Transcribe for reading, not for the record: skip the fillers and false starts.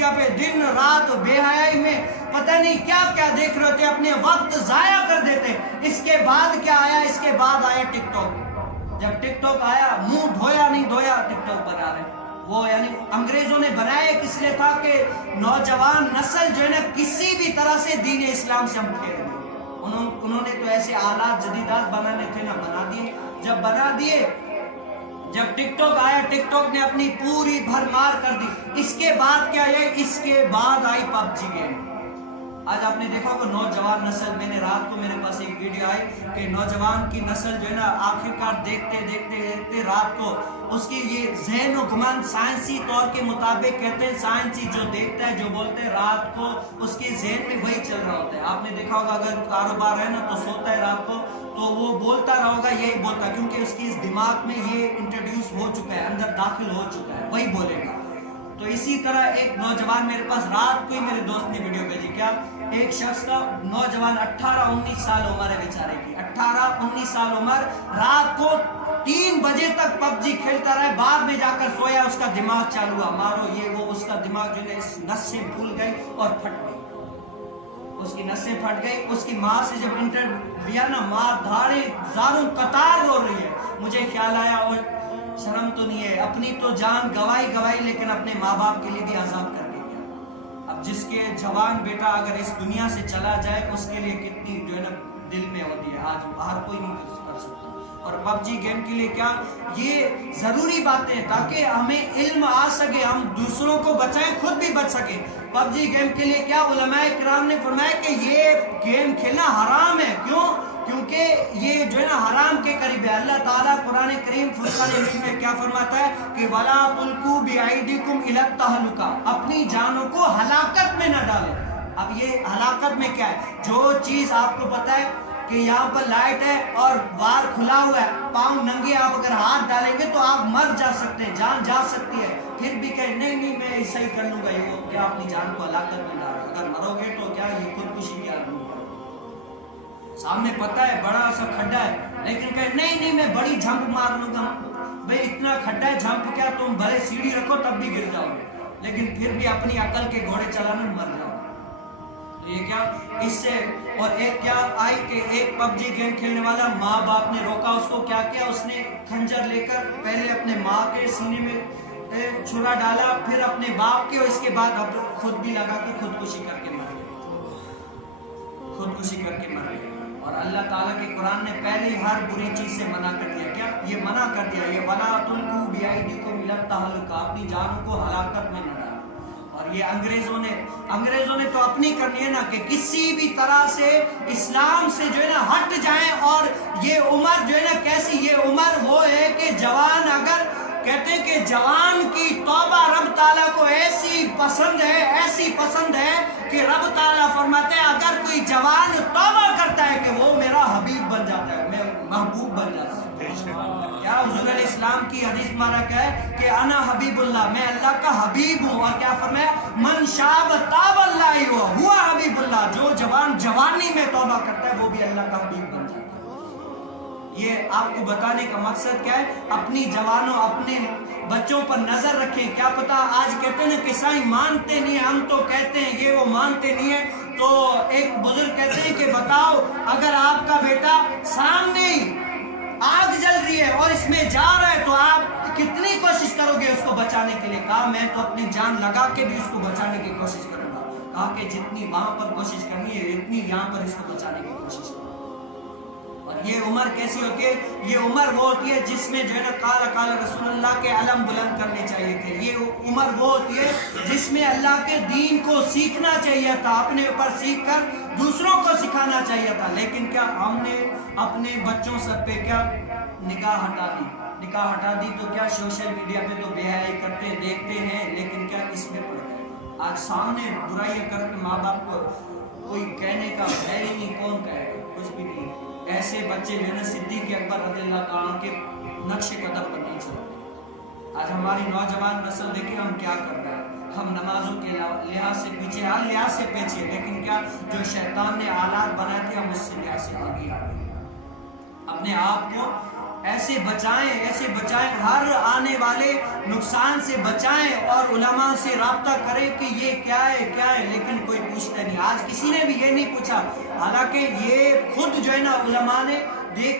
Media پہ دن رات بے حیائی میں پتہ نہیں کیا کیا دیکھ رہے ہوتے، اپنے وقت ضائع کر دیتے۔ اس کے بعد کیا آیا؟ اس کے بعد آیا ٹک ٹاک۔ جب ٹک ٹاک آیا، منہ دھویا نہیں دھویا ٹک ٹاک بنا رہے۔ وہ یعنی انگریزوں نے بنایا کس لیے تھا کہ نوجوان نسل جو ہے نا کسی بھی طرح سے دین اسلام سے ہم پھیرے۔ انہوں نے تو ایسے آلات جدیدات بنانے تھے نا، بنا دیے۔ جب بنا دیے، جب ٹک ٹاک آیا، ٹک ٹاک نے اپنی پوری بھرمار کر دی۔ اس کے بعد کیا ہے؟ اس کے بعد آئی پب جی گیم۔ آج آپ نے دیکھا کہ نوجوان نسل، میں نے رات کو میرے پاس ایک ویڈیو آئی کہ نوجوان کی نسل جو ہے نا آخرکار دیکھتے دیکھتے دیکھتے رات کو اس کی یہ ذہن و گمان سائنسی طور کے مطابق کہتے ہیں، سائنسی جو دیکھتا ہے جو بولتے ہیں رات کو اس کے ذہن میں وہی چل رہا ہوتا ہے۔ آپ نے دیکھا ہوگا اگر کاروبار ہے نا تو سوتا ہے رات کو تو وہ بولتا رہا ہوگا، یہی بولتا، کیونکہ اس کی اس دماغ میں یہ انٹروڈیوس ہو چکا ہے، اندر داخل ہو چکا ہے، وہی بولے گا۔ تو اسی طرح ایک نوجوان میرے پاس رات کو ہی میرے دوست نے ویڈیو بھیجی، کیا ایک شخص کا نوجوان 18-19 سال عمر ہے بیچارے کی، 18-19 سال عمر، رات کو 3 بجے تک پب جی کھیلتا رہا، بعد میں جا کر سویا، اس کا دماغ چالو ہوا، مارو یہ وہ، اس کا دماغ جو ہے اس نسیں پھول گئی اور پھٹ گئی، اس کی نسیں پھٹ گئی۔ اس کی ماں سے جب انٹرویو لیا نا، ماں دھاڑے زاروں قطار رو رہی ہے۔ مجھے خیال آیا اور شرم تو نہیں ہے، اپنی تو جان گوائی لیکن اپنے ماں باپ کے لیے بھی عذاب کر کے گیا۔ اب جس کے جوان بیٹا اگر اس دنیا سے چلا جائے اس کے لیے کتنی جو ہے نا دل میں ہوتی ہے، آج باہر کوئی نہیں کر سکتا۔ اور پب جی گیم کے لیے کیا یہ ضروری باتیں ہیں تاکہ ہمیں علم آ سکے، ہم دوسروں کو بچائیں، خود بھی بچ سکیں۔ پب جی گیم کے لیے کیا علماء کرام نے فرمایا کہ یہ گیم کھیلنا حرام ہے۔ کیوں؟ کیونکہ یہ جو ہے نا حرام کے قریب ہے۔ اللہ تعالیٰ قرآن کریم فرقان حمید میں کیا فرماتا ہے کہ وَلَا تُلْقُوا بِأَيْدِيكُمْ إِلَى التَّهْلُكَةِ، اپنی جانوں کو ہلاکت میں نہ ڈالیں۔ اب یہ ہلاکت میں کیا ہے؟ جو چیز آپ کو پتا ہے کہ یہاں پر لائٹ ہے اور بار کھلا ہوا ہے، پاؤں ننگے، آپ اگر ہاتھ ڈالیں گے تو آپ مر جا سکتے ہیں، جان جا سکتی ہے، پھر بھی کہیں نہیں میں ایسا ہی کر لوں گا، یہ کیا اپنی جان کو ہلاکت میں ڈال رہے؟ اگر مرو گے تو کیا یہ خودکشی کیا لوں گا؟ سامنے پتا ہے بڑا سا کھڈا ہے لیکن کہے نہیں میں بڑی جھمپ مار لوں گا۔ بھئی اتنا کھڈا ہے، جھمپ کیا تم بھلے سیڑھی رکھو تب بھی گر جاؤ گے، لیکن پھر بھی اپنی عقل کے گھوڑے چلانا مر جاؤ۔ یہ کیا اس سے اور ایک کیا آئی کہ ایک پب جی گیم کھیلنے والا ماں باپ نے روکا اس کو، کیا کیا اس نے کھنجر لے کر پہلے اپنے ماں کے سینے میں چھرا ڈالا، پھر اپنے باپ کے، اور اس کے بعد خود بھی لگا کے خودکشی کر کے مر گئے۔ اور اللہ تعالیٰ کے قرآن نے پہلے ہی ہر بری چیز سے منع کر دیا، کیا یہ منع کر دیا، یہ وَلَا تُلْقُوا بِأَيْدِيكُمْ إِلَى التَّهْلُكَةِ، اپنی جانوں کو ہلاکت میں نہ ڈالیں۔ اور یہ انگریزوں نے تو اپنی کرنی ہے نا کہ کسی بھی طرح سے اسلام سے جو ہے نا ہٹ جائیں۔ اور یہ عمر جو ہے نا کیسی، یہ عمر وہ ہے کہ جوان، اگر کہتے ہیں کہ جوان کی توبہ رب تعالیٰ کو ایسی پسند ہے کہ رب تعالیٰ فرماتے ہیں اگر کوئی جوان توبہ کرتا ہے کہ وہ میرا حبیب بن جاتا ہے، میں محبوب بن جاتا ہے۔ کیا حضور علیہ السلام کی حدیث مبارک ہے کہ انا حبیب اللہ، میں اللہ کا حبیب ہوں۔ اور کیا فرمایا؟ من شاب تاب اللہ ہوا حبیب اللہ، جو جوان جوانی میں توبہ کرتا ہے وہ بھی اللہ کا حبیب بن جاتا ہے۔ یہ آپ کو بتانے کا مقصد کیا ہے؟ اپنی جوانوں، اپنے بچوں پر نظر رکھیں۔ کیا پتا آج کہتے ہیں کہ عیسائی مانتے نہیں، ہم تو کہتے ہیں یہ وہ مانتے نہیں ہے۔ تو ایک بزرگ کہتے ہیں کہ بتاؤ اگر آپ کا بیٹا سامنے ہی آگ جل رہی ہے اور اس میں جا رہا ہے تو آپ کتنی کوشش کرو گے اس کو بچانے کے لیے؟ کہا میں تو اپنی جان لگا کے بھی اس کو بچانے کی کوشش کروں گا۔ کہا کہ جتنی وہاں پر کوشش کرنی ہے اتنی یہاں پر اس کو بچانے کی کوشش کروں۔ اور یہ عمر کیسی ہوتی ہے؟ یہ عمر وہ ہوتی ہے جس میں جو ہے نا قال رسول اللہ کے علم بلند کرنے چاہیے تھے۔ یہ عمر وہ ہوتی ہے جس میں اللہ کے دین کو سیکھنا چاہیے تھا، اپنے اوپر سیکھ کر دوسروں کو سکھانا چاہیے تھا۔ لیکن کیا ہم نے اپنے بچوں سب پہ کیا نگاہ ہٹا دی تو کیا سوشل میڈیا پہ تو بے حیائی کرتے دیکھتے ہیں، لیکن کیا اس میں پڑ گئے؟ آج سامنے برائیاں کر کے ماں باپ کو کوئی کہنے کا ہے ہی نہیں، کون کہے گا؟ کچھ بھی نہیں۔ ایسے بچے جو ہے نا صدیق اکبر رضی اللہ تعالیٰ کے نقش قدم پر نہیں چلتے۔ آج ہماری نوجوان نسل دیکھیں ہم کیا کر رہے ہیں، ہم نمازوں کے لحاظ سے پیچھے، ہر لحاظ سے پیچھے، لیکن کیا جو شیطان نے آلات بنائے تھے ہم اس سے لحاظ سے آگے آ گئے۔ اپنے آپ کو ایسے بچائیں ہر آنے والے نقصان سے بچائیں، اور علماء سے رابطہ کریں کہ یہ کیا ہے، لیکن کوئی پوچھتا نہیں۔ آج کسی نے بھی یہ نہیں پوچھا، حالانکہ یہ خود جو ہے نا علماء نے دیکھ